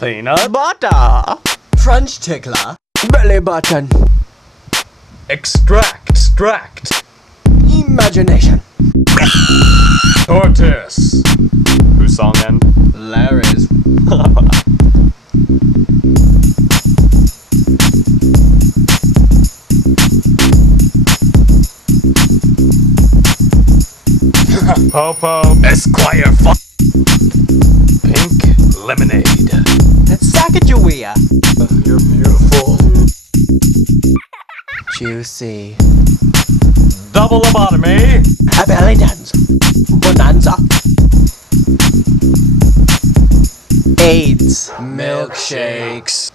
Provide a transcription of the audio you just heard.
Peanut butter, French tickler, belly button, extract, imagination, tortoise. Whose song end? Larry's. Popo, Esquire, Pink lemonade. Sacagawea. You're beautiful. Juicy. Double lobotomy. A belly dance. Bonanza. AIDS. Milkshakes.